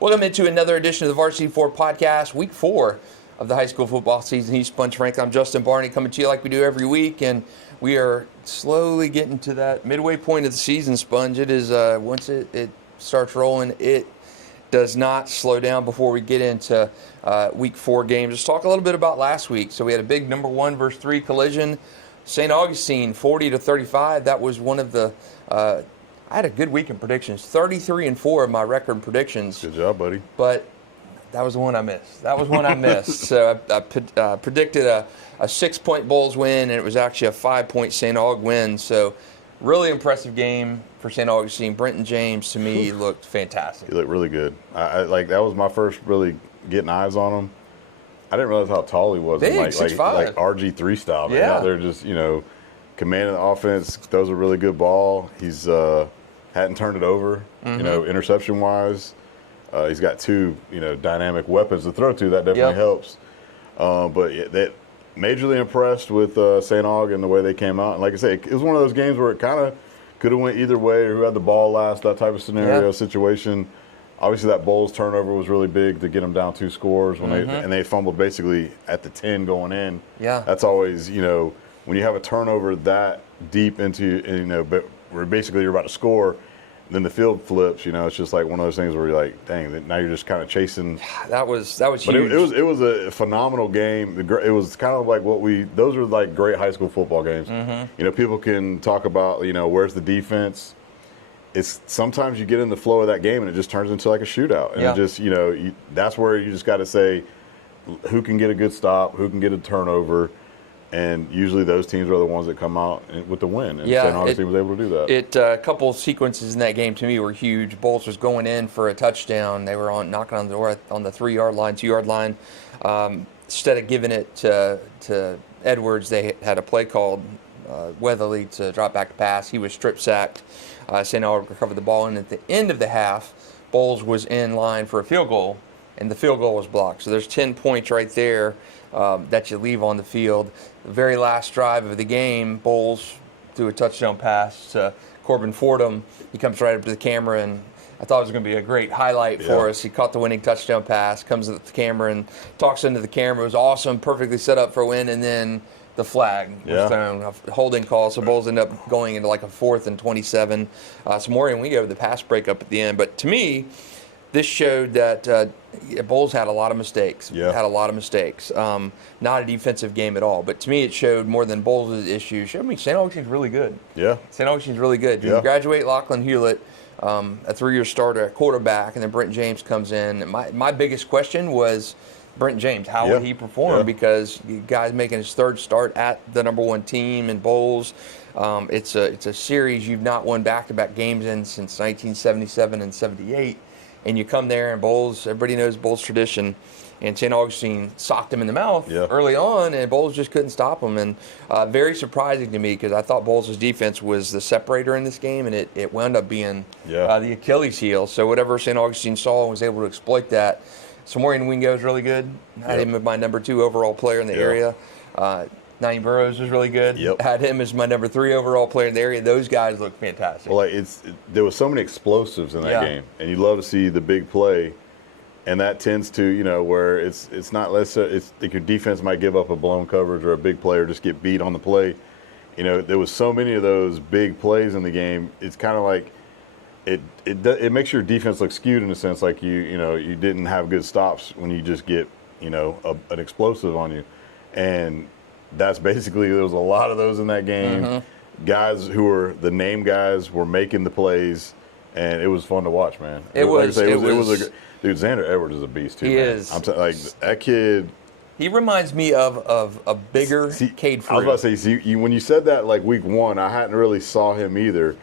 Welcome into another edition of the Varsity 4 podcast, week 4 of the high school football season. He's Sponge Franklin. I'm Justin Barney, coming to you like we do every week, and we are slowly getting to that midway point of the season, Sponge. It is, once it starts rolling, it does not slow down before we get into week 4 games. Let's talk a little bit about last week. So we had a big number 1 versus 3 collision. St. Augustine, 40-35. That was one of the I had a good week in predictions. 33-4 of my record predictions. Good job, buddy. But that was the one I missed. So I predicted a 6-point Bulls win, and it was actually a 5-point St. Aug win. So really impressive game for St. Augustine. Brenton James, to me, looked fantastic. He looked really good. I like that was my first really getting eyes on him. I didn't realize how tall he was. Big, like 6'5". like RG3 style. Man. Yeah. Out there just, commanding the offense, throws a really good ball. He's hadn't turned it over, interception-wise. He's got 2, dynamic weapons to throw to. That definitely helps. But that majorly impressed with St. Aug and the way they came out. And like I say, it was one of those games where it kind of could have went either way, or who had the ball last, that type of scenario, situation. Obviously, that Bulls turnover was really big to get them down 2 scores when they fumbled basically at the 10 going in. Yeah. That's always, when you have a turnover that deep into, but where basically you're about to score, then the field flips. It's just like one of those things where you're like, dang, now you're just kind of chasing. That was huge. But it was a phenomenal game. It was kind of like those are like great high school football games. People can talk about, where's the defense. It's sometimes you get in the flow of that game and it just turns into like a shootout. And it just, that's where you just got to say who can get a good stop, who can get a turnover. And usually those teams are the ones that come out with the win. And St. Augustine was able to do that. A couple of sequences in that game to me were huge. Bulls was going in for a touchdown. They were knocking on the door on the 3-yard line, 2-yard line. Instead of giving it to Edwards, they had a play called Weatherly to drop back to pass. He was strip sacked. St. Aug recovered the ball, and at the end of the half, Bulls was in line for a field goal, and the field goal was blocked. So there's 10 points right there that you leave on the field. The very last drive of the game, Bulls threw a touchdown pass to Corbin Fordham. He comes right up to the camera, and I thought it was going to be a great highlight for us. He caught the winning touchdown pass, comes to the camera and talks into the camera. It was awesome, perfectly set up for a win, and then the flag was thrown, a holding call. So Bulls end up going into like a 4th and 27. Some more, and we go to the pass breakup at the end. But to me, this showed that Bulls had a lot of mistakes. Had a lot of mistakes. Not a defensive game at all. But to me, it showed more than Bulls' issues. Showed me St. Augustine's really good. Yeah. St. Augustine's really good. You graduate Lachlan Hewlett, a 3-year starter at quarterback, and then Brenton James comes in. My biggest question was Brenton James. How would he perform? Because the guy's making his 3rd start at the number 1 team in Bulls. It's a series you've not won back-to-back games in since 1977 and 78. And you come there and Bulls, everybody knows Bulls tradition, and St. Augustine socked him in the mouth early on, and Bulls just couldn't stop him. And very surprising to me, because I thought Bulls' defense was the separator in this game, and it wound up being the Achilles heel. So whatever St. Augustine saw and was able to exploit that. Samorian Wingo is really good. I had him as my number 2 overall player in the area. Naeem Burrows was really good. Had him as my number 3 overall player in the area. Those guys look fantastic. Well, there was so many explosives in that game, and you love to see the big play, and that tends to, where it's not less. It's like your defense might give up a blown coverage or a big play or just get beat on the play. There was so many of those big plays in the game. It's kind of like it makes your defense look skewed in a sense, like you didn't have good stops when you just get an explosive on you, and that's basically, there was a lot of those in that game. Guys who were the name guys were making the plays, and it was fun to watch, man. Dude, Xander Edwards is a beast too. He is. Like that kid. He reminds me of a bigger Cade Frew. I was about to say, when you said that like week 1, I hadn't really saw him either.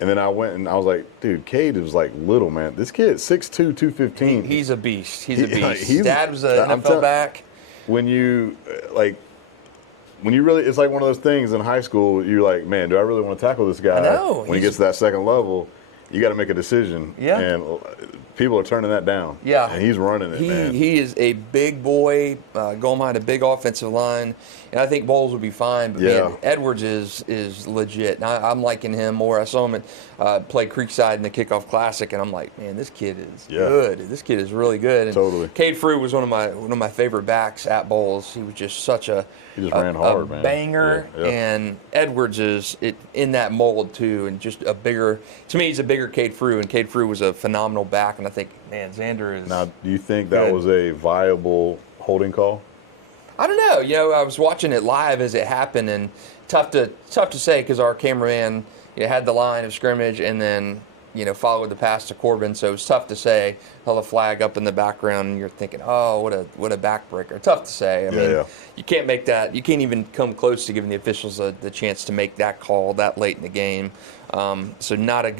And then I went and I was like, dude, Cade was like little, man. This kid, 6'2", 215. He's a beast. He's a beast. His dad was an NFL back. When you really, it's like one of those things in high school, you're like, man, do I really want to tackle this guy? I know. When he gets to that second level, you got to make a decision. And people are turning that down. And he's running it, man. He is a big boy, going behind a big offensive line, and I think Bowles will be fine. But man, Edwards is legit. And I'm liking him more. I saw him at play Creekside in the Kickoff Classic, and I'm like, man, this kid is good. This kid is really good. And Totally. Cade Frew was one of my favorite backs at Bowles. He was just such a ran hard, man. Banger, and Edwards is in that mold too, and just a bigger. To me, he's a bigger Cade Frew, and Cade Frew was a phenomenal back. And I think, man, Xander is. Now, do you think that was a viable holding call? I don't know. I was watching it live as it happened, and tough to say because our cameraman had the line of scrimmage and then followed the pass to Corbin, so it was tough to say. Held a flag up in the background, and you're thinking, oh, what a backbreaker. Tough to say. I mean, you can't make that. You can't even come close to giving the officials the chance to make that call that late in the game. So not a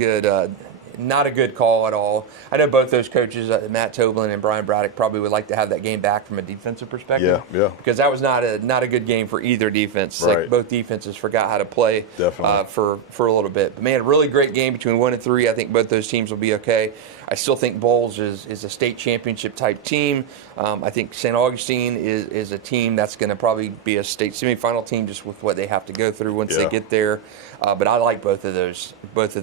good call at all. I know both those coaches, Matt Toblin and Brian Braddock, probably would like to have that game back from a defensive perspective. Yeah. Because that was not a good game for either defense. Right. Like both defenses forgot how to play for a little bit. But man, a really great game between 1 and 3. I think both those teams will be okay. I still think Bowles is a state championship type team. I think St. Augustine is a team that's going to probably be a state semifinal team just with what they have to go through once they get there. But I like both of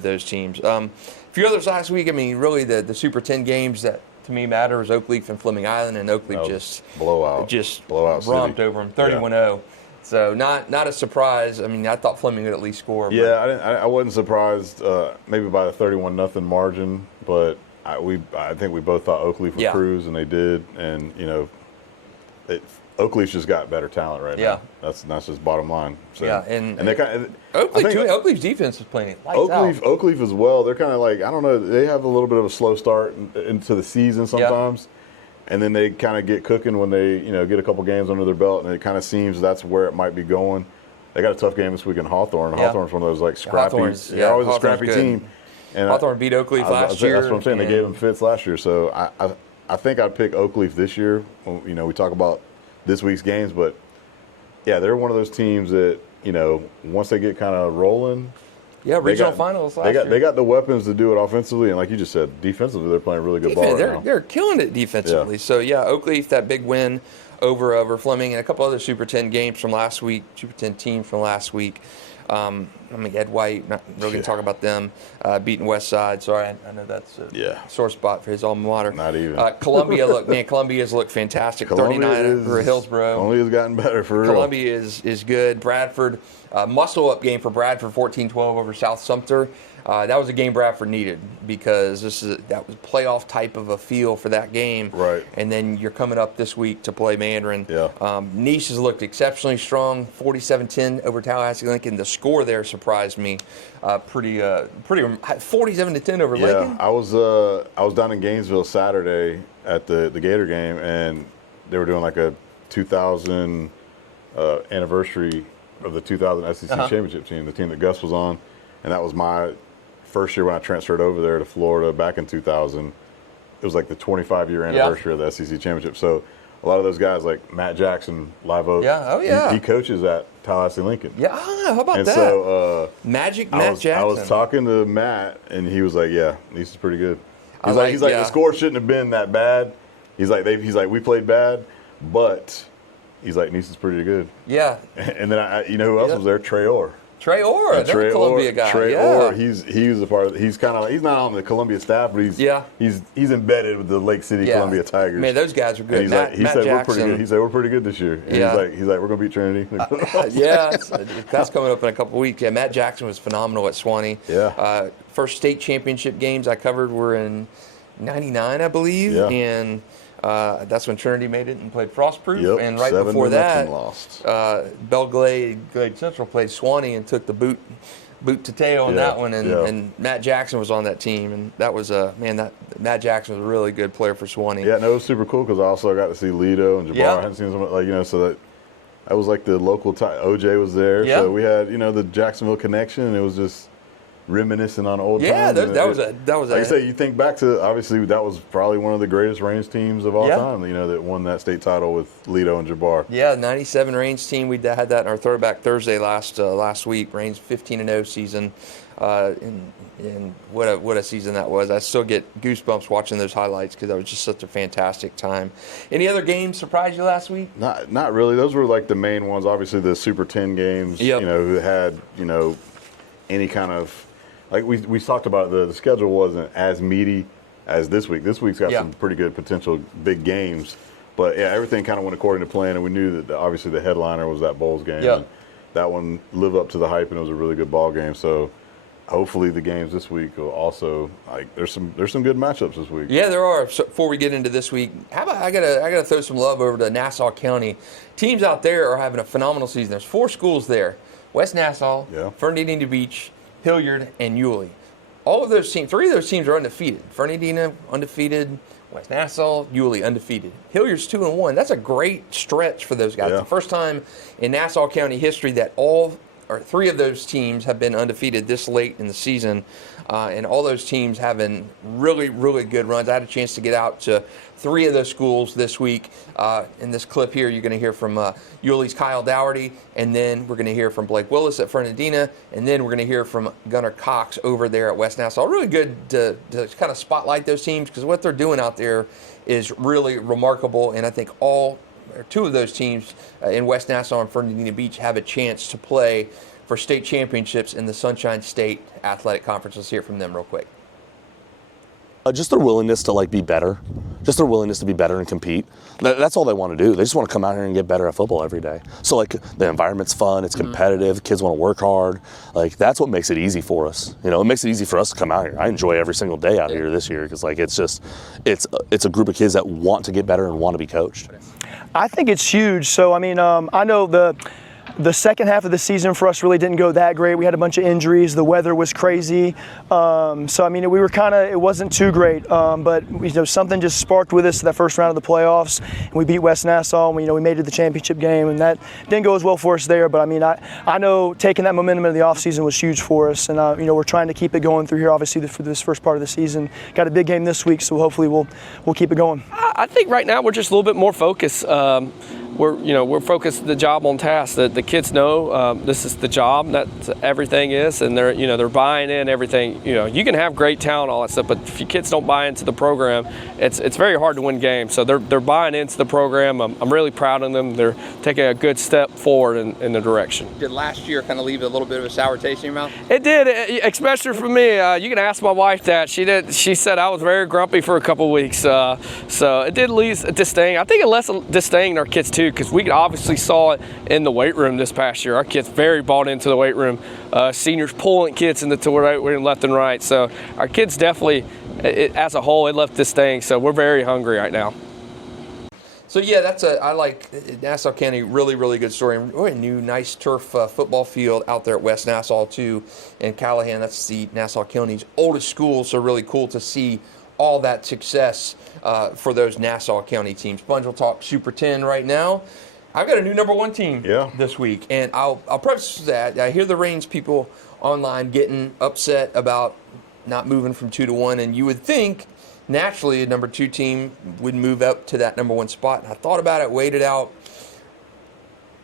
those teams. A few others last week. I mean, really the Super 10 games that to me matter was Oakleaf and Fleming Island, and Oakleaf just romped over them 31-0. So not a surprise. I mean, I thought Fleming would at least score. Yeah, I wasn't surprised. Maybe by the 31-0 margin, but I think we both thought Oakleaf would cruise, and they did. And Oakleaf's just got better talent right now. That's just bottom line. So, and they kind of Oakleaf's defense is playing lights out. Oakleaf as well. They're kind of like, I don't know. They have a little bit of a slow start into the season sometimes, and then they kind of get cooking when they get a couple games under their belt, and it kind of seems that's where it might be going. They got a tough game this week in Hawthorne. Hawthorne's one of those like scrappy. They're always a scrappy team. And Hawthorne beat Oakleaf last year. That's what I'm saying. They gave them fits last year, so I think I'd pick Oakleaf this year. We talk about this week's games, but they're one of those teams that once they get kind of rolling. Yeah, regional finals last year. They got the weapons to do it offensively, and like you just said, defensively they're playing really good ball right now. They're killing it defensively. So Oakleaf, that big win over Fleming, and a couple other Super 10 games from last week, Super 10 teams from last week. Ed White, not really going to talk about them, beating West Side. Sorry, I know that's a sore spot for his alma mater. Not even. Columbia's looked fantastic. 39 over Hillsborough. Columbia's gotten better for real. Columbia is good. Bradford, muscle-up game for Bradford, 14-12 over South Sumter. That was a game Bradford needed because that was playoff type of a feel for that game. Right. And then you're coming up this week to play Mandarin. Yeah. Nice has looked exceptionally strong, 47-10 over Tallahassee Lincoln. The score there surprised me. Pretty 47-10 over Lincoln. Yeah, I was down in Gainesville Saturday at the Gator game, and they were doing like a 2000 anniversary of the 2000 SEC championship team, the team that Gus was on, and that was my first year when I transferred over there to Florida back in 2000. It was like the 25-year anniversary of the SEC championship. So a lot of those guys like Matt Jackson, Live Oak, he coaches at Tallahassee Lincoln. Yeah, how about and that? So Matt Jackson. I was talking to Matt, and he was like, "Yeah, Nice is pretty good." He's like, the score shouldn't have been that bad. He's like, we played bad, but he's like, Nice is pretty good. Yeah. And then who else was there? Trey Orr. Trey Orr, another Columbia guy. Trey Orr, he's a part of. He's kind of he's not on the Columbia staff, but he's embedded with the Lake City Columbia Tigers. Man, those guys are good. And Matt said Jackson, we're pretty good. He said we're pretty good this year. And he's like we're gonna beat Trinity. That's coming up in a couple of weeks. Yeah, Matt Jackson was phenomenal at Swanee. Yeah. First state championship games I covered were in '99, I believe, and. That's when Trinity made it and played Frostproof. Yep, and right before that, lost. Glade Central played Swanee and took the boot to tail on that one. And Matt Jackson was on that team. And that was Matt Jackson was a really good player for Swanee. Yeah, no, it was super cool because I also got to see Lido and Jabbar. I hadn't seen someone so that was like the local OJ was there. Yeah. So we had the Jacksonville connection, and it was just reminiscing on old times. Yeah, that was like I say, you think back to, obviously that was probably one of the greatest Reigns teams of all time, that won that state title with Lido and Jabbar. Yeah, 97 Reigns team. We had that in our Throwback Thursday last week. Reigns 15-0 season. And what a season that was. I still get goosebumps watching those highlights because that was just such a fantastic time. Any other games surprise you last week? Not really. Those were like the main ones. Obviously the Super 10 games, who had, any kind of like we talked about, the schedule wasn't as meaty as this week. This week's got Yeah. some pretty good potential big games. But, yeah, everything kind of went according to plan, and we knew that obviously the headliner was that Bowls game. Yeah. And that one lived up to the hype, and it was a really good ball game. So hopefully the games this week will also, like, there's some good matchups this week. Yeah, there are. So before we get into this week, how about I gotta throw some love over to Nassau County. Teams out there are having a phenomenal season. There's 4 schools there: West Nassau, Yeah. Fernandina Beach, Hilliard, and Yulee. All of those teams, 3 of those teams are undefeated. Fernandina undefeated, West Nassau, Yulee undefeated. Hilliard's 2-1. That's a great stretch for those guys. Yeah. The first time in Nassau County history that 3 of those teams have been undefeated this late in the season, and all those teams having really, really good runs. I had a chance to get out to 3 of those schools this week. In this clip here, you're going to hear from Yulee's Kyle Dougherty, and then we're going to hear from Blake Willis at Fernandina, and then we're going to hear from Gunnar Cox over there at West Nassau. Really good to kind of spotlight those teams, because what they're doing out there is really remarkable, and I think 2 of those teams in West Nassau and Fernandina Beach have a chance to play for state championships in the Sunshine State Athletic Conference. Let's hear from them real quick. Just their willingness to be better, just their willingness to be better and compete. That's all they want to do. They just want to come out here and get better at football every day. So the environment's fun, it's competitive, kids want to work hard. That's what makes it easy for us. It makes it easy for us to come out here. I enjoy every single day out here this year, because it's a group of kids that want to get better and want to be coached. I think it's huge. So, I know the second half of the season for us really didn't go that great. We had a bunch of injuries. The weather was crazy. We were it wasn't too great. But something just sparked with us that first round of the playoffs. And we beat West Nassau, and we made it to the championship game, and that didn't go as well for us there. But I know taking that momentum into the offseason was huge for us, and we're trying to keep it going through here, obviously, for this first part of the season. Got a big game this week, so hopefully we'll keep it going. I think right now we're just a little bit more focused. We're focused the job on task. The kids know this is the job, that everything is, and they're buying in everything. You can have great talent, all that stuff, but if your kids don't buy into the program, it's very hard to win games. So they're buying into the program. I'm really proud of them. They're taking a good step forward in the direction. Did last year kind of leave a little bit of a sour taste in your mouth? It did, especially for me. You can ask my wife that. She did. She said I was very grumpy for a couple of weeks. So it did leave a disdain. I think it less disdain our kids too, because we obviously saw it in the weight room this past year. Our kids very bought into the weight room. Seniors pulling kids into the weight room left and right. So our kids definitely, as a whole, it left disdain. So we're very hungry right now. So yeah, I like Nassau County, really, really good story. And a new nice turf football field out there at West Nassau too, in Callahan. That's the Nassau County's oldest school, so really cool to see all that success for those Nassau County teams. Sponge will talk Super 10 right now. I've got a new number 1 team this week, and I'll preface that. I hear the Reigns people online getting upset about not moving from 2 to 1, and you would think naturally a number 2 team would move up to that number 1 spot. And I thought about it, weighed it out.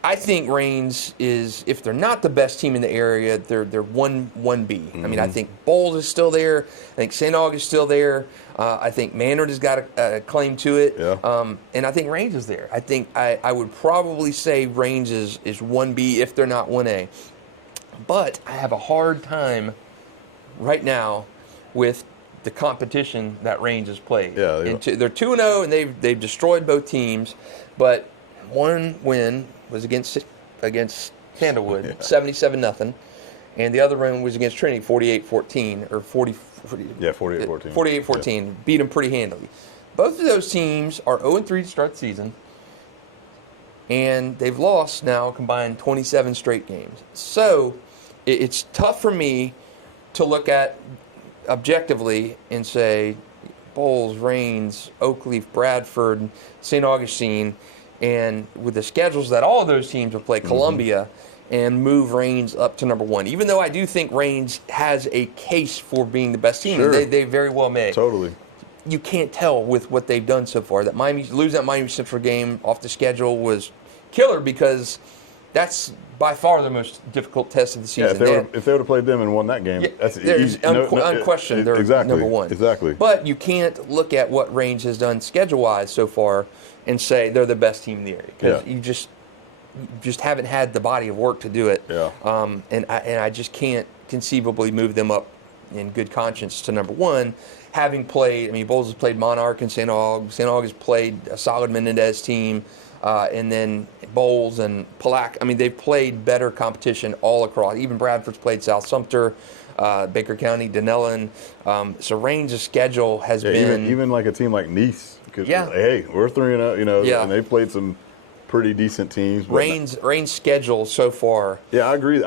I think Reigns is, if they're not the best team in the area, they're 1B. I mean, I think Bowles is still there. I think St. Aug is still there. I think Maynard has got a claim to it. Yeah. And I think Reigns is there. I think I would probably say Reigns is 1B if they're not 1A. But I have a hard time right now with the competition that Reigns has played. Yeah, They're 2-0, and they've destroyed both teams. But one win was against Sandalwood, 77-0. And the other one was against Trinity, 48-14, or 48-14. 48-14. Beat them pretty handily. Both of those teams are 0-3 to start the season, and they've lost now combined 27 straight games. So it's tough for me to look at objectively and say Bowles, Reigns, Oakleaf, Bradford, St. Augustine, and with the schedules that all of those teams will play, Columbia, and move Reigns up to number 1. Even though I do think Reigns has a case for being the best team, Sure. they very well may. Totally. You can't tell with what they've done so far. That losing that Miami Central game off the schedule was killer, because that's by far the most difficult test of the season. Yeah, if they would have played them and won that game, that's easy. Unquestioned, they're exactly, number 1. Exactly. But you can't look at what Reigns has done schedule-wise so far and say they're the best team in the area, because you just haven't had the body of work to do it. Yeah. And I just can't conceivably move them up in good conscience to number one, having played. I mean, Bowles has played Monarch and St. Aug. St. Aug has played a solid Menendez team, and then Bowles and Palac. I mean, they've played better competition all across. Even Bradford's played South Sumter, Baker County, Denellen. So Raines' schedule has been even like a team like Nice. Yeah. Hey, we're 3-0, you know, Yeah. and they played some pretty decent teams. But Raines' schedule so far. yeah, I agree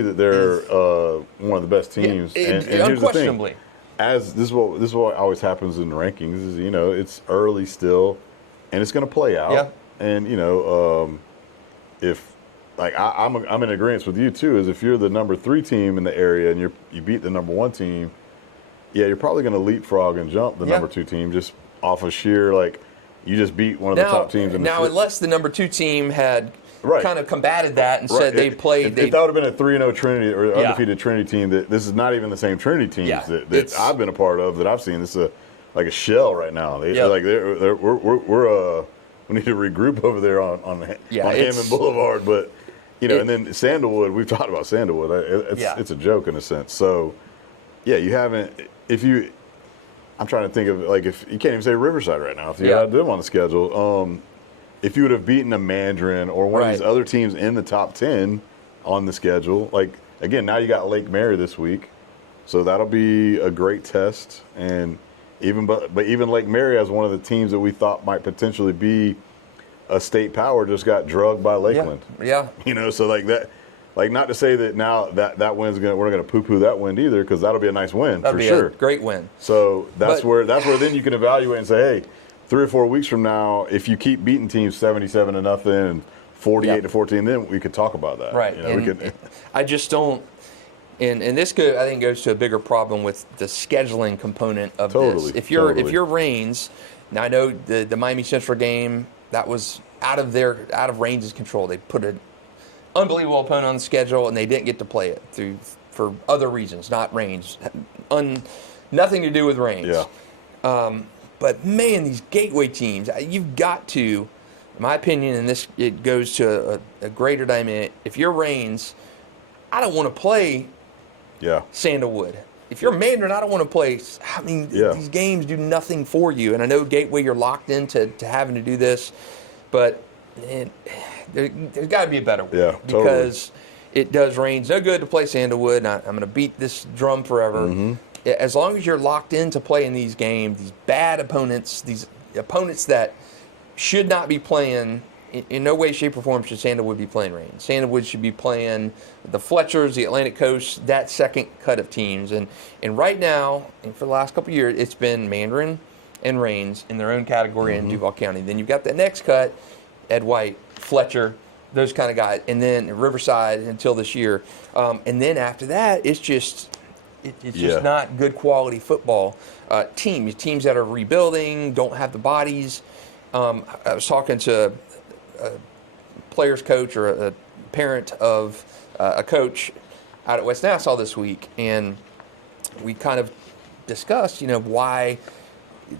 that they're one of the best teams. Yeah, and here's the unquestionably. thing. This is what always happens in rankings is, you know, it's early still, and it's going to play out. Yeah. And you know, if like I'm in agreement with you too, is if you're the number 3 team in the area and you beat the number 1 team, yeah, you're probably going to leapfrog and jump the number 2 team just off of sheer like you just beat one of the top teams in the city. Unless the number 2 team had Right. kind of combated that and said they played. If that would have been a 3-0 Trinity or undefeated Trinity team, that this is not even the same Trinity teams that I've been a part of that I've seen. This is like a shell right now. We need to regroup over there on Hammond Boulevard, but you know, and then Sandalwood. We've talked about Sandalwood. It's a joke in a sense. So yeah, you haven't. I'm trying to think of like if you can't even say Riverside right now. If you had them on the schedule, if you would have beaten a Mandarin or one of these other teams in the top 10 on the schedule, like again, now you got Lake Mary this week, so that'll be a great test. And even Lake Mary as one of the teams that we thought might potentially be a state power just got drugged by Lakeland. Yeah. You know, so like that. Like, not to say that now that win's we're not going to poo-poo that win either, because that'll be a nice win That'd for be sure. a great win. So that's where then you can evaluate and say, hey, 3 or 4 weeks from now, if you keep beating teams 77-0 and 48-14, then we could talk about that. Right. You know, we could. I just don't. And this I think goes to a bigger problem with the scheduling component of this. If you're Raines, now I know the Miami Central game that was out of Raines' control. They put an unbelievable opponent on the schedule, and they didn't get to play it for other reasons, not Raines. Nothing to do with Raines. Yeah. But man, these gateway teams, you've got to, in my opinion, and it goes to a greater dimension. If you're Raines, I don't want to play Sandalwood. If you're Mandarin, I don't want to play. I mean, these games do nothing for you. And I know Gateway, you're locked into having to do this, but there's got to be a better way. Yeah, because it does Raines no good to play Sandalwood, and I'm going to beat this drum forever. Mm-hmm. As long as you're locked into playing these games, these bad opponents, these opponents that should not be playing, in no way, shape, or form should Sandalwood be playing Raines. Sandalwood should be playing the Fletchers, the Atlantic Coast, that second cut of teams. And right now, and for the last couple of years, it's been Mandarin and Raines in their own category in Duval County. Then you've got the next cut, Ed White, Fletcher, those kind of guys, and then Riverside until this year. And then after that, it's just not good quality football. Teams that are rebuilding, don't have the bodies. I was talking to a player's coach or a parent of a coach out at West Nassau this week, and we kind of discussed, why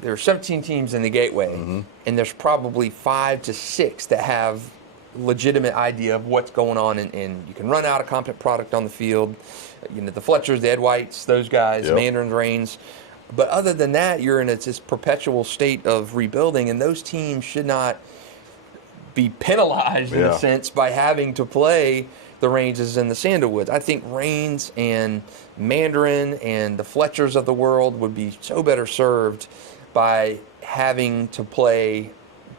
there are 17 teams in the Gateway, and there's probably 5 to 6 that have legitimate idea of what's going on, and you can run out a competent product on the field. The Fletchers, the Ed Whites, those guys, Mandarins, Raines. But other than that, you're in this perpetual state of rebuilding, and those teams should not be penalized in a sense by having to play the Raineses and the Sandalwoods. I think Raines and Mandarin and the Fletchers of the world would be so better served by having to play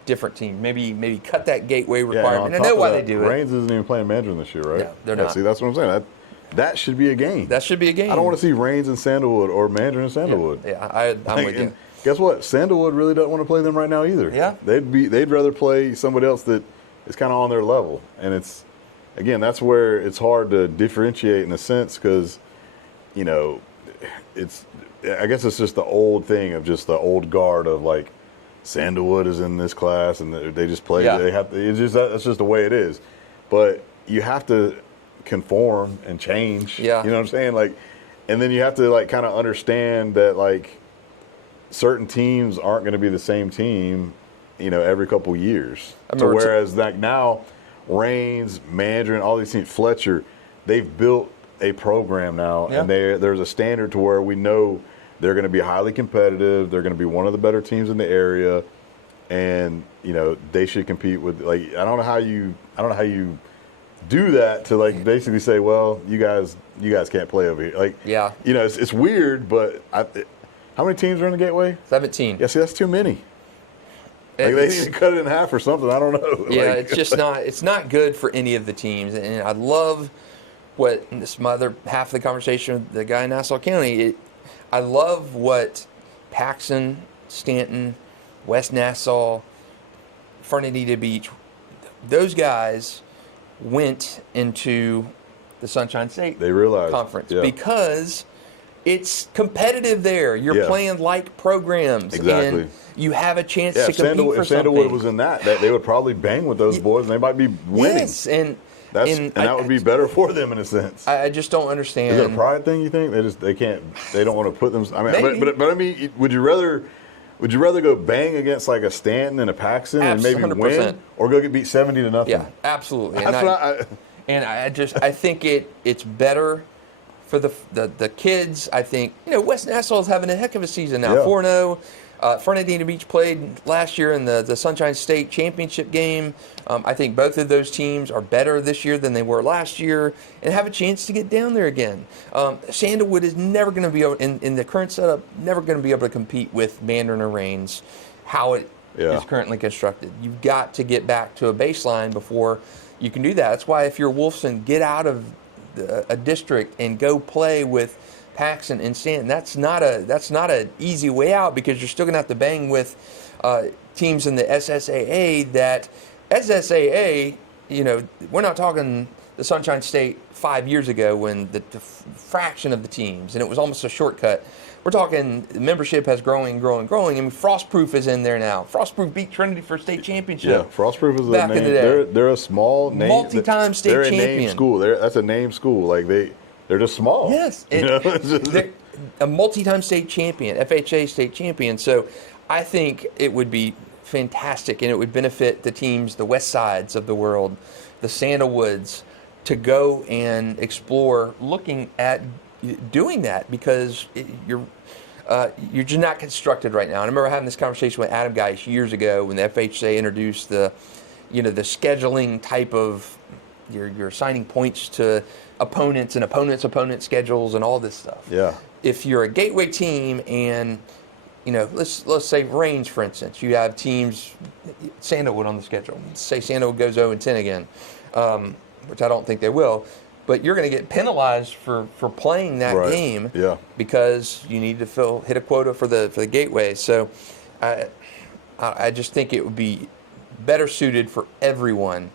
different teams. Maybe cut that gateway requirement. I know why they do it. Raines isn't even playing Mandarin this year, right? No, they're not. See, that's what I'm saying. That should be a game. That should be a game. I don't want to see Raines and Sandalwood or Mandarin and Sandalwood. I'm with you. Guess what? Sandalwood really doesn't want to play them right now either. Yeah. They'd rather play somebody else that is kind of on their level. And that's where it's hard to differentiate in a sense, because, I guess it's just the old thing of just the old guard of like Sandalwood is in this class and they just play. Yeah. That's just the way it is. But you have to conform and change. Yeah. You know what I'm saying? Like, and then you have to like kind of understand that like certain teams aren't going to be the same team, every couple years. Whereas like now, Raines, Mandarin, all these teams, Fletcher, they've built a program now, Yeah. and there's a standard to where we know they're going to be highly competitive. They're going to be one of the better teams in the area, and they should compete with. Like, I don't know how you do that to like basically say, well, you guys can't play over here. Like, Yeah. It's weird, but how many teams are in the Gateway? 17. Yeah, see, that's too many. Like, they need to cut it in half or something. I don't know. Yeah, Like, it's just not. It's not good for any of the teams. And I love what this is my other half of the conversation with the guy in Nassau County. I love what Paxton, Stanton, West Nassau, Fernandina Beach, those guys went into the Sunshine State they realize Conference because it's competitive there. You're playing like programs, Exactly. and you have a chance Yeah, to compete for if Sandalwood something. was in that, they would probably bang with those boys, and they might be winning. Yes, and that would be better for them in a sense. I just don't understand. Is it a pride thing? You think they don't want to put them? I mean, Maybe. but I mean, would you rather go bang against like a Stanton and a Paxton and maybe 100%. win, or go get beat 70-0? Yeah, absolutely. That's I think it's better for the kids. I think West Nassau is having a heck of a season now, Yeah. 4-0. Fernandina Beach played last year in the Sunshine State Championship game. I think both of those teams are better this year than they were last year and have a chance to get down there again. Sandalwood is never going to be able, in the current setup, never going to be able to compete with Mandarin or Rains, how it is currently constructed. You've got to get back to a baseline before you can do that. That's why if you're Wolfson, get out of a district and go play with Paxton and Stanton. That's not an easy way out, because you're still going to have to bang with teams in the SSAA. That SSAA, we're not talking the Sunshine State 5 years ago when the fraction of the teams, and it was almost a shortcut. We're talking membership has growing. I mean, Frostproof is in there now. Frostproof beat Trinity for state championship. Yeah, Frostproof is back a name. in the day. They're a small name. Multi-time state they're champion. a name school. That's a name school. Like they're just small. Yes, they're a multi-time state champion, FHA state champion. So I think it would be fantastic, and it would benefit the teams, the West Sides of the world, the Sandalwoods, to go and explore looking at doing that, because you're just not constructed right now. And I remember having this conversation with Adam Geis years ago when the FHA introduced the scheduling type of you're assigning points to opponents and opponent schedules and all this stuff. Yeah. If you're a gateway team and let's say Range, for instance, you have teams, Sandalwood on the schedule. Say Sandalwood goes 0-10 again, which I don't think they will. But you're going to get penalized for playing that game, because you need to hit a quota for the gateway. So I just think it would be better suited for everyone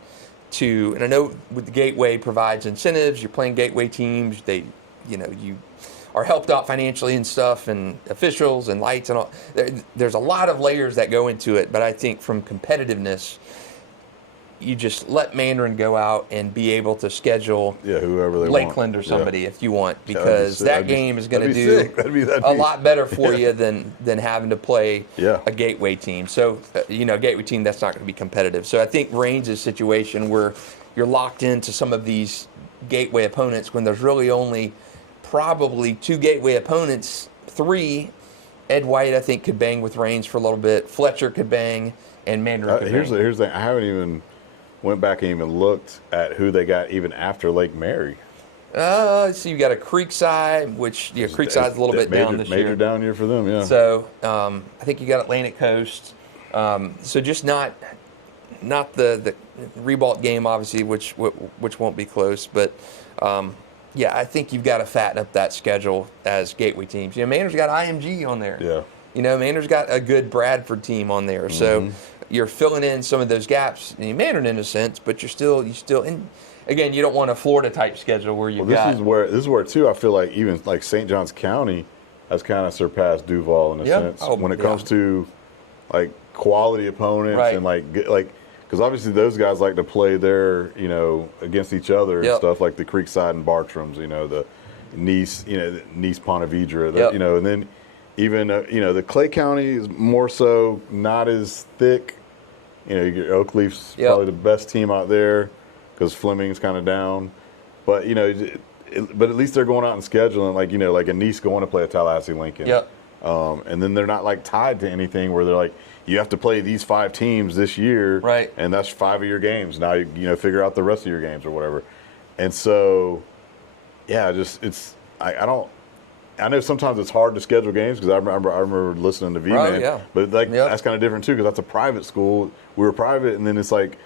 to. And I know with the gateway provides incentives. You're playing gateway teams. You are helped out financially and stuff, and officials and lights and all. There's a lot of layers that go into it. But I think from competitiveness, you just let Mandarin go out and be able to schedule whoever they Lakeland want. or somebody if you want, because that game is going to do that'd be a lot better for you than having to play a gateway team. So, gateway team that's not going to be competitive. So I think Range's situation where you're locked into some of these gateway opponents when there's really only probably 2 gateway opponents, 3. Ed White, I think, could bang with Range for a little bit. Fletcher could bang, and Mandarin could bang. Here's the thing. I haven't even went back and even looked at who they got even after Lake Mary. So you got a Creekside, which Creekside's a little bit down this year. Major down year for them, yeah. So I think you got Atlantic Coast. So just not the Ribault game, obviously, which won't be close. But I think you've got to fatten up that schedule as gateway teams. Manor's got IMG on there. Yeah. Manor's got a good Bradford team on there. So you're filling in some of those gaps. Mandarin in a sense, but you're still and again, you don't want a Florida type schedule where you've got. This is where too I feel like even like St. John's County has kind of surpassed Duval in a sense when it comes to like quality opponents and like because obviously those guys like to play their against each other and stuff, like the Creekside and Bartrams, the Nice Ponte Vedra, and then even the Clay County is more so not as thick. Oakleaf's probably the best team out there because Fleming's kind of down. But but at least they're going out and scheduling, like, like a niece going to play a Tallahassee Lincoln. Yep. And then they're not like tied to anything where they're like, you have to play these 5 teams this year. Right. And that's 5 of your games. Now, figure out the rest of your games or whatever. And so, yeah, I know sometimes it's hard to schedule games because I remember listening to V-Man. Yeah. But that's kind of different too because that's a private school. We were private, and then it's like,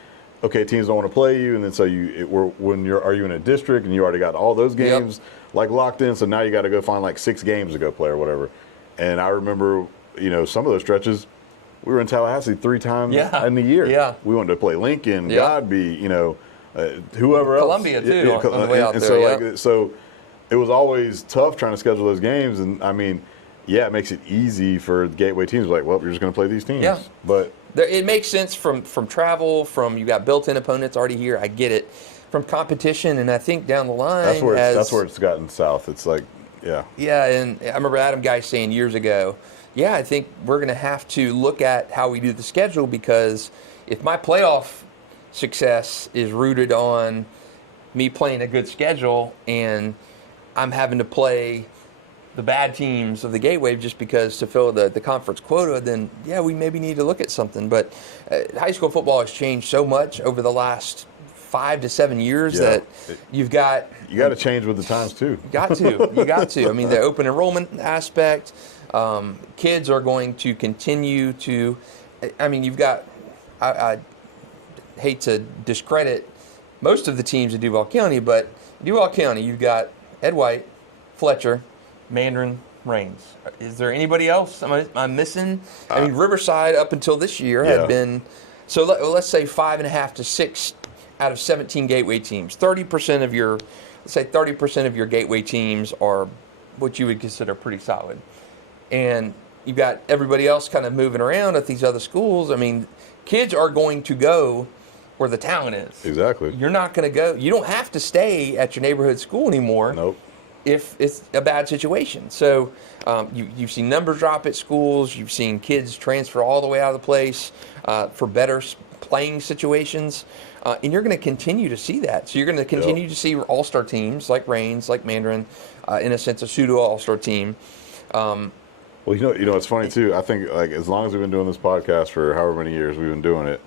okay, teams don't want to play you, and then so are you in a district and you already got all those games like locked in? So now you got to go find like 6 games to go play or whatever. And I remember, some of those stretches, we were in Tallahassee 3 times in the year. Yeah. We wanted to play Lincoln, Godby, whoever else. Columbia too on the way out there. So it was always tough trying to schedule those games, and I mean, it makes it easy for gateway teams. Like, well, you're just going to play these teams. Yeah. But it makes sense from travel, from you got built-in opponents already here. I get it. From competition, and I think down the line, that's where it's gotten south. It's like, yeah. And I remember Adam Guy saying years ago, I think we're going to have to look at how we do the schedule, because if my playoff success is rooted on me playing a good schedule and I'm having to play the bad teams of the Gateway just because to fill the conference quota, then we maybe need to look at something. But high school football has changed so much over the last 5 to 7 years that you got to change with the times too. You got to. I mean, the open enrollment aspect, kids are going to continue to. I mean, you've got. I hate to discredit most of the teams in Duval County, but Duval County, you've got Ed White, Fletcher, Mandarin, Rains. Is there anybody else I'm missing? I mean, Riverside up until this year had been. So let's say 5.5 to 6 out of 17 gateway teams. 30% of your, let's say 30% of your gateway teams are what you would consider pretty solid, and you've got everybody else kind of moving around at these other schools. I mean, kids are going to go where the talent is. Exactly. You're not going to go. You don't have to stay at your neighborhood school anymore. Nope. If it's a bad situation. So you've seen numbers drop at schools. You've seen kids transfer all the way out of the place for better playing situations. And you're going to continue to see that. So you're going to continue to see all-star teams like Rains, like Mandarin, in a sense a pseudo all-star team. Well, it's funny too. I think like as long as we've been doing this podcast for however many years we've been doing it,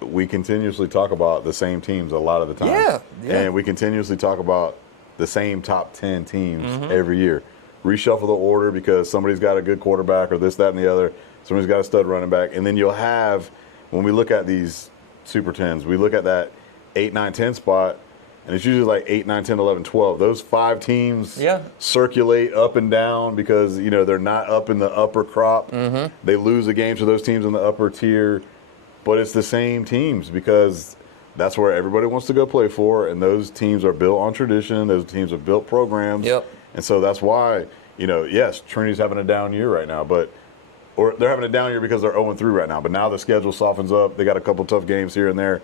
we continuously talk about the same teams a lot of the time. Yeah. And we continuously talk about the same top 10 teams every year. Reshuffle the order because somebody's got a good quarterback or this, that, and the other. Somebody's got a stud running back. And then you'll have, when we look at these Super 10s, we look at that 8, 9, 10 spot, and it's usually like 8, 9, 10, 11, 12. Those 5 teams circulate up and down because, they're not up in the upper crop. They lose a game to those teams in the upper tier. But it's the same teams because that's where everybody wants to go play for, and those teams are built on tradition. Those teams are built programs. Yep. And so that's why, yes, Trinity's having a down year right now, or they're having a down year because they're 0-3 right now. But now the schedule softens up. They got a couple tough games here and there.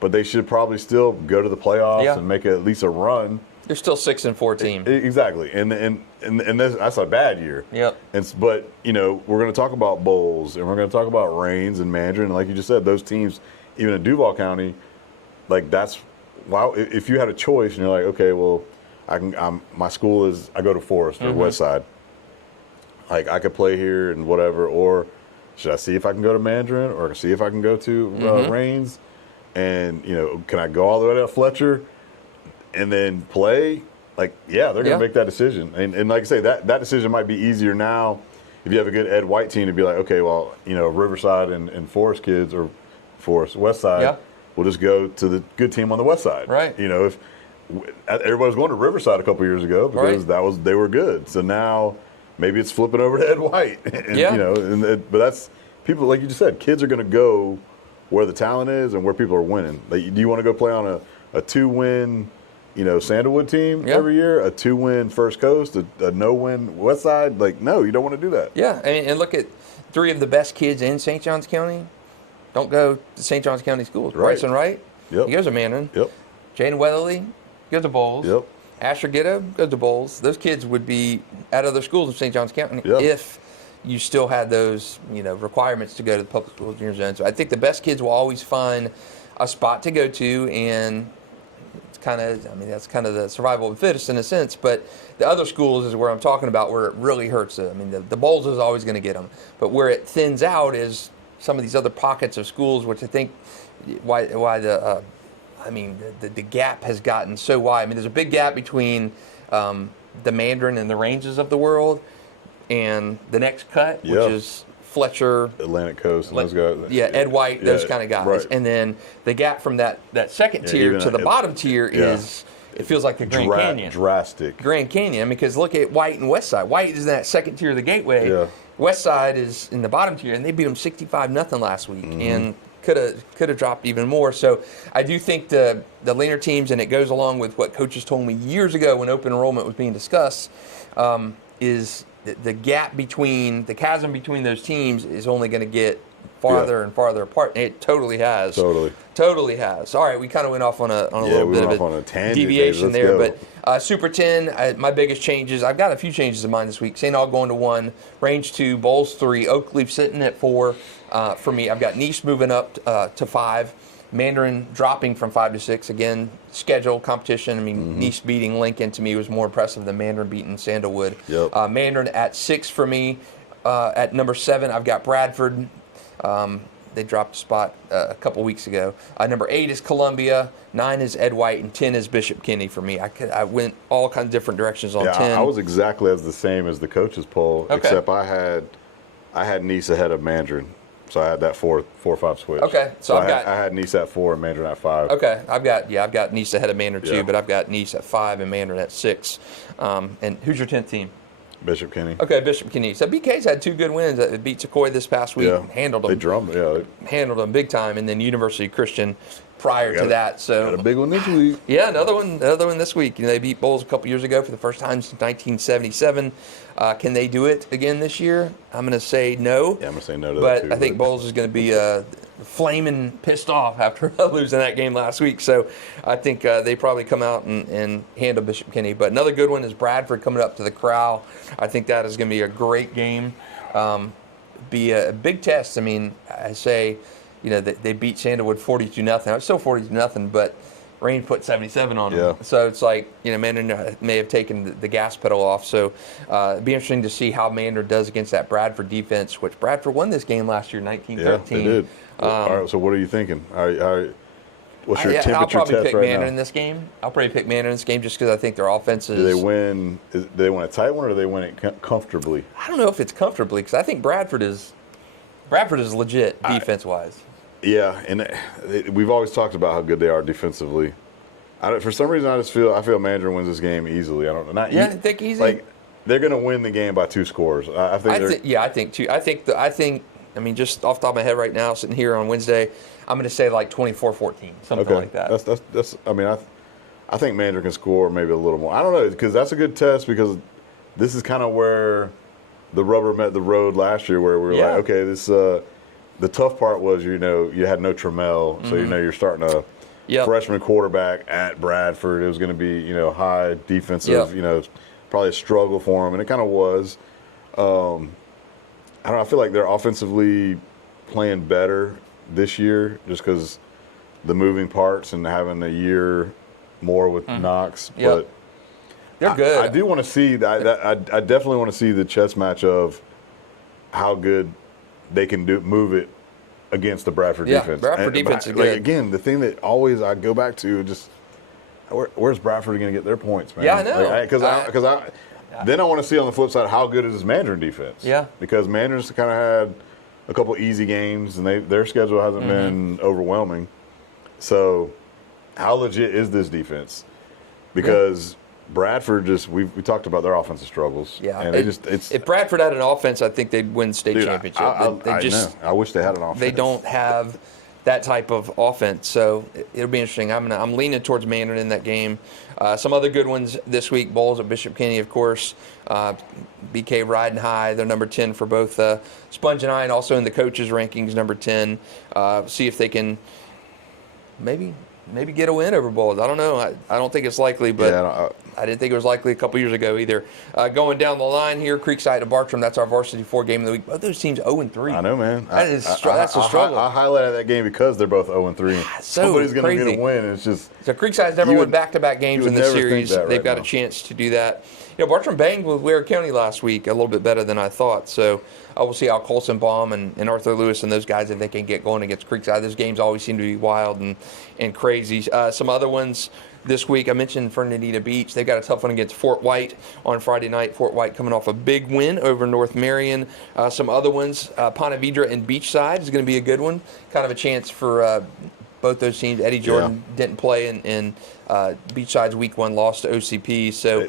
But they should probably still go to the playoffs and make at least a run. They're still 6-4 team. Exactly. And that's a bad year. Yep. But, we're going to talk about bowls, and we're going to talk about Rains and Mandarin. And like you just said, those teams, even in Duval County, like that's, wow, if you had a choice and you're like, okay, well, my school is, I go to Forest or West Side. Like I could play here and whatever, or should I see if I can go to Mandarin or see if I can go to Rains? And, can I go all the way to Fletcher and then play? Like, they're going to make that decision. And like I say, that decision might be easier now if you have a good Ed White team to be like, okay, well, Riverside and Forest kids or Forest West Side will just go to the good team on the West Side. Right. If everybody was going to Riverside a couple years ago because they were good. So now maybe it's flipping over to Ed White. And, but that's people, like you just said, kids are going to go where the talent is and where people are winning. Like, do you want to go play on a 2-win, Sandalwood team every year, a 2-win First Coast, a no-win West Side? Like, no, you don't want to do that. Yeah, and look at 3 of the best kids in St. Johns County don't go to St. Johns County schools. Right. Bryson Wright, Yep. he goes to Mandarin. Yep. Jaden Weatherly goes to Bowles. Yep. Asher Gitto goes to Bowles. Those kids would be at other schools in St. Johns County if you still had those, requirements to go to the public schools in your zone. So I think the best kids will always find a spot to go to, and kind of, I mean, that's kind of the survival of the fittest in a sense. But the other schools is where I'm talking about, where it really hurts. I mean, the Bowls is always going to get them, but where it thins out is some of these other pockets of schools, which I think why the gap has gotten so wide. I mean, there's a big gap between the Mandarin and the Ranges of the world and the next cut, which is Fletcher, Atlantic Coast, and those guys. Yeah, Ed White, those kind of guys. Right. And then the gap from that second tier to the bottom tier is, it feels like the Grand Canyon. Drastic. Grand Canyon, because look at White and West Side. White is in that second tier of the Gateway. Yeah. West Side is in the bottom tier, and they beat them 65-0 last week, and could have dropped even more. So I do think the leaner teams, and it goes along with what coaches told me years ago when open enrollment was being discussed, is the gap between, the chasm between those teams is only going to get farther and farther apart. And it totally has. Totally has. All right, we kind of went off on a little bit of a tangent, deviation there, go. but Super 10, my biggest changes, I've got a few changes in mind this week. St. Aug going to 1, Range 2, Bowls 3, Oakleaf sitting at 4 for me. I've got Nice moving up to 5, Mandarin dropping from 5 to 6. Again, schedule competition. I mean, Nice beating Lincoln to me was more impressive than Mandarin beating Sandalwood. Yep. Mandarin at 6 for me. At number 7, I've got Bradford. They dropped a spot a couple weeks ago. Number 8 is Columbia, 9 is Ed White, and 10 is Bishop Kenny for me. I went all kinds of different directions on 10. I was exactly as the same as the coaches poll, except I had Nice ahead of Mandarin, so I had that 4-5 switch. Okay, so I had Nice at 4 and Mandarin at 5. Okay, I've got Nice ahead of Mandarin too, but I've got Nice at 5 and Mandarin at 6. And who's your 10th team? Bishop Kenny. Okay, Bishop Kenny. So BK's had 2 good wins. They beat Sequoia this past week. Handled them. They drummed, handled them big time. And then University Christian prior to that. So got a big one this week. Yeah, another one this week. They beat Bowls a couple years ago for the first time since 1977. Can they do it again this year? I'm going to say no. Yeah, I'm going to say no to that too. But I think Bowls is going to be flaming pissed off after losing that game last week. So I think they probably come out and handle Bishop Kenny. But another good one is Bradford coming up to the Corral. I think that is going to be a great game. Be a big test. I mean, I say, they beat Sandalwood 42-0. It's still 42-0, but Rain put 77 on them. Yeah. So it's like, Mandarin may have taken the gas pedal off. So it'd be interesting to see how Mandarin does against that Bradford defense, which Bradford won this game last year, 19-13. Yeah, they did. All right, so what are you thinking? What's your temperature I'll probably test pick right Mandarin now? in this game. I'll probably pick Mandarin in this game just because I think their offense is. Do they win? Do they win a tight one, or do they win it comfortably? I don't know if it's comfortably, because I think Bradford is legit defense-wise. Yeah, and we've always talked about how good they are defensively. For some reason, I feel Mandarin wins this game easily. I don't know. You think easy? Like they're going to win the game by 2 scores. I think too. I think. I mean, just off the top of my head right now, sitting here on Wednesday, I'm going to say like 24-14, something like that. That's. I mean, I think Mandarin can score maybe a little more. I don't know, because that's a good test, because this is kind of where the rubber met the road last year, where we were like, okay, this. The tough part was, you had no Trammell, so you're starting a freshman quarterback at Bradford. It was going to be, high defensive, probably a struggle for him, and it kind of was. I don't know. I feel like they're offensively playing better this year, just because the moving parts and having a year more with Knox. But they're good. I do want to see that. I definitely want to see the chess match of how good they can move it against the Bradford defense. Bradford defense is good. Again, the thing that always I go back to, just where's Bradford going to get their points, man? Yeah, I know. Because then I want to see on the flip side how good is this Mandarin defense. Yeah. Because Mandarin's kind of had a couple easy games, and their schedule hasn't been overwhelming. So how legit is this defense? Because Bradford we talked about their offensive struggles. Yeah, and if Bradford had an offense, I think they'd win state championship. I wish they had an offense. They don't have that type of offense, so it'll be interesting. I'm leaning towards Mandarin in that game. Some other good ones this week: Bowls at Bishop Kenny, of course. BK riding high. They're number 10 for both Sponge and I, and also in the coaches' rankings, number 10. See if they can maybe maybe get a win over Bowles. I don't know. I don't think it's likely, but I didn't think it was likely a couple years ago either. Going down the line here, Creekside to Bartram. That's our Varsity 4 game of the week. Both those teams 0-3. I know, man. That's a struggle. I highlighted that game because they're both 0-3. Somebody's going to get a win. It's just so Creekside's never won back-to-back games in this series. They've got a chance to do that. Bartram banged with Ware County last week a little bit better than I thought. So we'll see how Colson Baum and Arthur Lewis and those guys, if they can get going against Creekside. Those games always seem to be wild and crazy. Some other ones this week, I mentioned Fernandina Beach. They've got a tough one against Fort White on Friday night. Fort White coming off a big win over North Marion. Some other ones, Ponte Vedra and Beachside is going to be a good one. Kind of a chance for both those teams. Eddie Jordan didn't play in Beachside's week 1 loss to OCP, so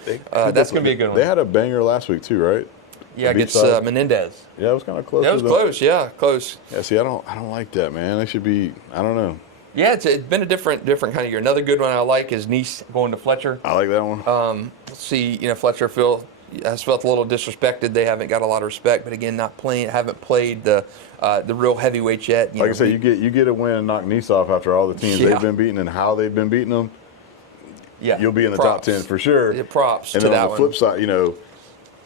that's going to be a good one. They had a banger last week too, right? Yeah, against Menendez. Yeah, it was kind of close. Yeah, it was close. Yeah, close. Yeah, see, I don't like that, man. They should be. I don't know. Yeah, it's been a different kind of year. Another good one I like is Nice going to Fletcher. I like that one. Let's see, Fletcher has felt a little disrespected. They haven't got a lot of respect, but again, haven't played the real heavyweights yet. Like I say, you get a win and knock Nice off after all the teams they've been beating and how they've been beating them. Yeah, you'll be in the top 10 for sure. Yeah, props and to then that on the flip side,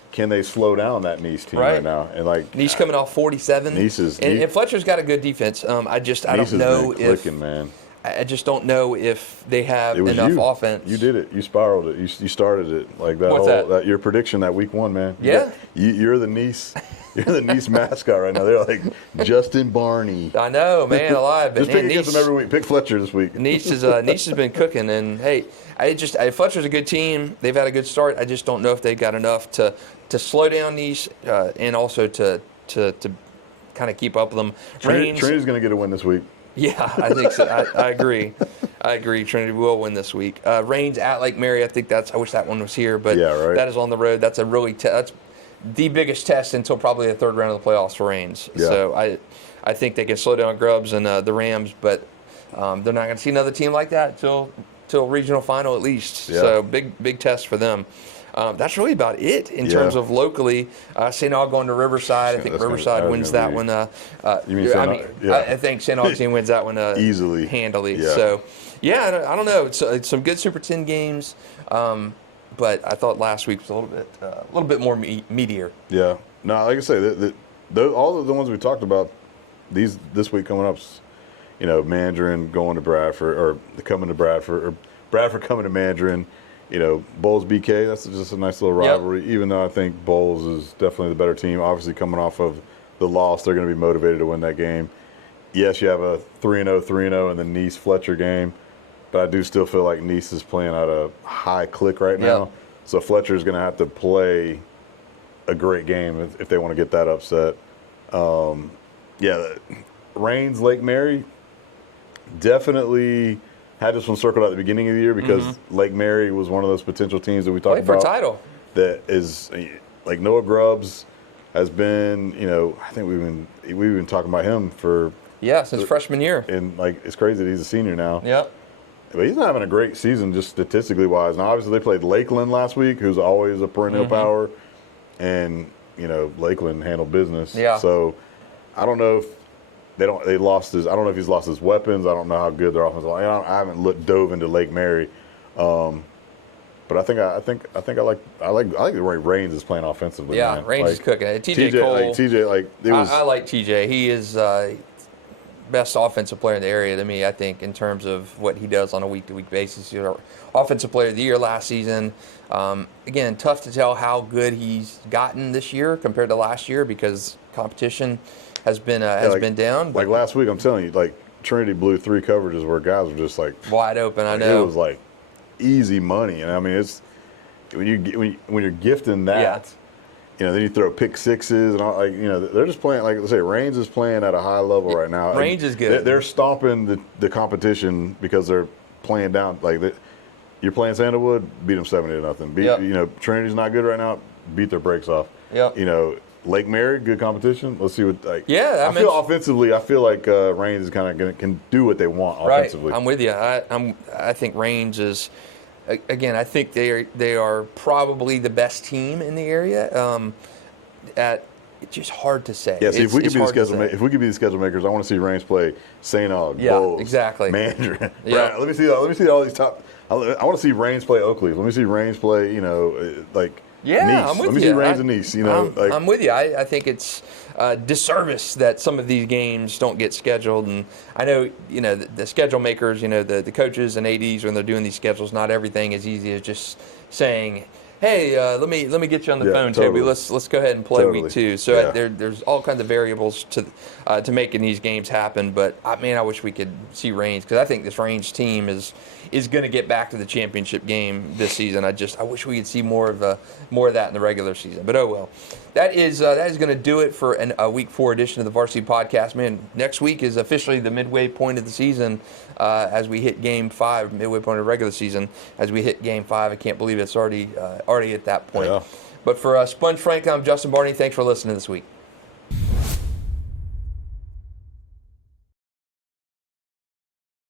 can they slow down that Nice team right now? And Nice coming off 47. And Fletcher's got a good defense. I don't know man. I just don't know if they have enough offense. You did it. You spiraled it. You started it like that. What's that? Your prediction that week 1, man. Yeah. You're the Nice. You're the Nice mascot right now. They're like Justin Barney. I know, man. Alive. Just pick against them every week. Pick Fletcher this week. Nice has been cooking, and hey, Fletcher's a good team. They've had a good start. I just don't know if they got enough to slow down Nice and also to kind of keep up with them. Trinity's going to get a win this week. Yeah, I think so. I agree. Trinity will win this week. Rains at Lake Mary. I think I wish that one was here, but that is on the road. That's that's the biggest test until probably the third round of the playoffs for Rains. Yeah. So I think they can slow down Grubbs and the Rams, but they're not going to see another team like that till regional final at least. Yeah. So big test for them. That's really about it in terms of locally. St. Aug going to Riverside. I think Riverside wins that one. I think St. Augustine wins that one easily, handily. Yeah. So, I don't know. It's some good Super 10 games, but I thought last week was a little bit more meatier. Yeah. No, like I say, all of the ones we talked about this week coming up, Mandarin going to Bradford or coming to Bradford or Bradford coming to Mandarin. Bowles BK, that's just a nice little rivalry, even though I think Bowles is definitely the better team. Obviously, coming off of the loss, they're going to be motivated to win that game. Yes, you have a 3-0 in the Nice-Fletcher game, but I do still feel like Nice is playing at a high click right now. Yep. So Fletcher is going to have to play a great game if they want to get that upset. Rains, Lake Mary, definitely had this one circled at the beginning of the year because Lake Mary was one of those potential teams that we talked about. For title. That is, like Noah Grubbs has been, I think we've been talking about him for since freshman year. And it's crazy that he's a senior now. Yep. But he's not having a great season just statistically wise. Now obviously they played Lakeland last week, who's always a perennial power, and Lakeland handled business. Yeah. So I don't know if I don't know if he's lost his weapons. I don't know how good their offensive line. I haven't dove into Lake Mary, but I think I like the way Rains is playing offensively. Yeah, man. Rains is cooking. TJ Cole. I like TJ. He is best offensive player in the area to me. I think in terms of what he does on a week-to-week basis. Offensive player of the year last season. Again, tough to tell how good he's gotten this year compared to last year because competition has been down. Like last week, I'm telling you, Trinity blew 3 coverages where guys were just wide open. I know it was easy money, and I mean it's when you're gifting that, then you throw pick sixes and all, they're just playing let's say Rains is playing at a high level right now. Rains is good. They're stomping the competition because they're playing down You're playing Sandalwood, beat them 70-0. Trinity's not good right now, beat their brakes off. Yep. Lake Mary, good competition. Let's see what offensively, I feel like Rains is kind of can do what they want offensively. Right. I'm with you. I think Rains is, again, I think they are probably the best team in the area. it's just hard to say. Yeah, see, if we could be the say. schedule makers, I want to see Reigns play St. Aug, Yeah, Bowles, exactly. Mandarin. Yeah. Right, let me see all these top. I want to see Reigns play Oakley. Let me see Reigns play, like Yeah, Nice. I'm with Let me you. see Reigns and Nice. I'm with you. I think it's a disservice that some of these games don't get scheduled. And I know, the schedule makers, the coaches and ADs, when they're doing these schedules, not everything is easy as just saying, hey, let me get you on the phone, totally. Toby. Let's go ahead and play Totally. week 2. So there's all kinds of variables to making these games happen. But I wish we could see Reigns, because I think this Reigns team is going to get back to the championship game this season. I wish we could see more of that in the regular season. But oh well. That is going to do it for a week 4 edition of the Varsity Podcast. Man, next week is officially the midway point of the season as we hit Game 5, midway point of the regular season. As we hit Game 5, I can't believe it's already at that point. Yeah. But for Sponge Franklin, I'm Justin Barney. Thanks for listening this week.